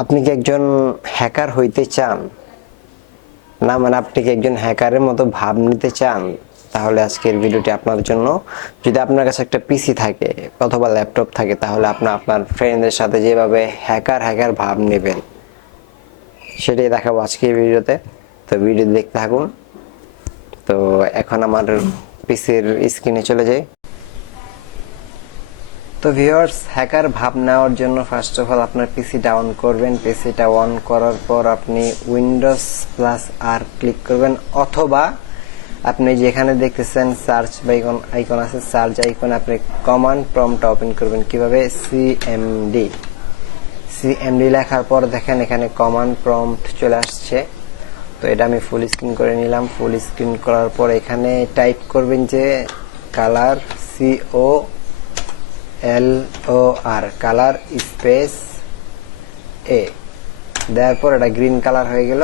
আপনি কি একজন হ্যাকার হইতে চান? না মানে আপনি কি একজন হ্যাকারের মতো ভাব নিতে চান? তাহলে আজকের ভিডিওটি আপনার জন্য। যদি আপনার কাছে একটা পিসি থাকে অথবা ল্যাপটপ থাকে, তাহলে আপনি আপনার ফ্রেন্ডদের সাথে যেভাবে হ্যাকার হ্যাকার ভাব নেবেন সেটাই দেখাবো আজকের ভিডিওতে। তো ভিডিও দেখতে থাকুন। তো এখন আমার পিসির স্ক্রিনে চলে যাই। তো ভিউয়ার্স, হ্যাকার ভাব নেওয়ার জন্য ফার্স্ট অফ অল আপনার পিসিটা অন করবেন। পিসিটা অন করার পর আপনি উইন্ডোজ প্লাস আর ক্লিক করবেন, অথবা আপনি যেখানে দেখতেছেন সার্চ আইকন আছে, সার্চ আইকন আপনি কমান্ড প্রম্পটটা ওপেন করবেন। কিভাবে? সিএমডি লেখার পর দেখেন এখানে কমান্ড প্রম্পট চলে আসছে। তো এটা আমি ফুল স্ক্রিন করে নিলাম। ফুল স্ক্রিন করার পর এখানে টাইপ করবেন যে কালার, COLOR, কালার স্পেস এ দেওয়ার পর এটা গ্রিন কালার হয়ে গেল।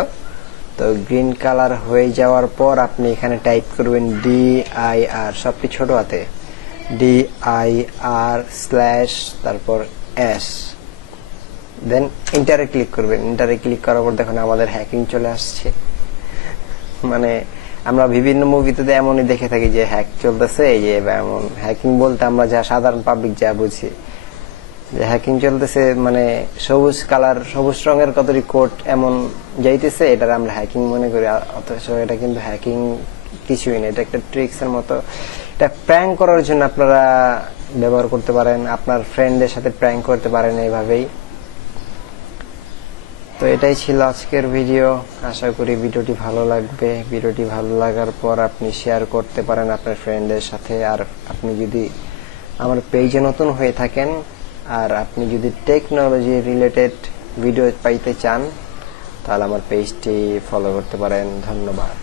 তো গ্রিন কালার হয়ে যাওয়ার পর আপনি এখানে টাইপ করবেন DIR, সবটি ছোট হাতে, DIR স্ল্যাশ তারপর S, দেন ইন্টারে ক্লিক করবেন। ইন্টারে ক্লিক করার পর দেখুন আমাদের হ্যাকিং চলে আসছে। মানে আমরা বিভিন্ন মুভিতে এমনই দেখে থাকি যে হ্যাক চলতেছে, এই যে এমন হ্যাকিং বলতে আমরা যা সাধারণ পাবলিক যা বুঝি যে হ্যাকিং চলতেছে, মানে সবুজ রঙের কতটি কোড এমন যাইতেছে, এটা আমরা হ্যাকিং মনে করি। অথচ এটা কিন্তু হ্যাকিং কিছুই না, এটা একটা ট্রিক্স এর মতো। এটা প্র্যাঙ্ক করার জন্য আপনারা ব্যবহার করতে পারেন, আপনার ফ্রেন্ডদের সাথে প্র্যাঙ্ক করতে পারেন এইভাবেই। তো এটাই ছিল আজকের ভিডিও। আশা করি ভিডিওটি ভালো লাগবে। ভিডিওটি ভালো লাগার পর আপনি শেয়ার করতে পারেন আপনার ফ্রেন্ডদের সাথে। আর আপনি যদি আমার পেজে নতুন হয়ে থাকেন আর আপনি যদি টেকনোলজি রিলেটেড ভিডিও পাইতে চান, তাহলে আমার পেজটি ফলো করতে পারেন। ধন্যবাদ।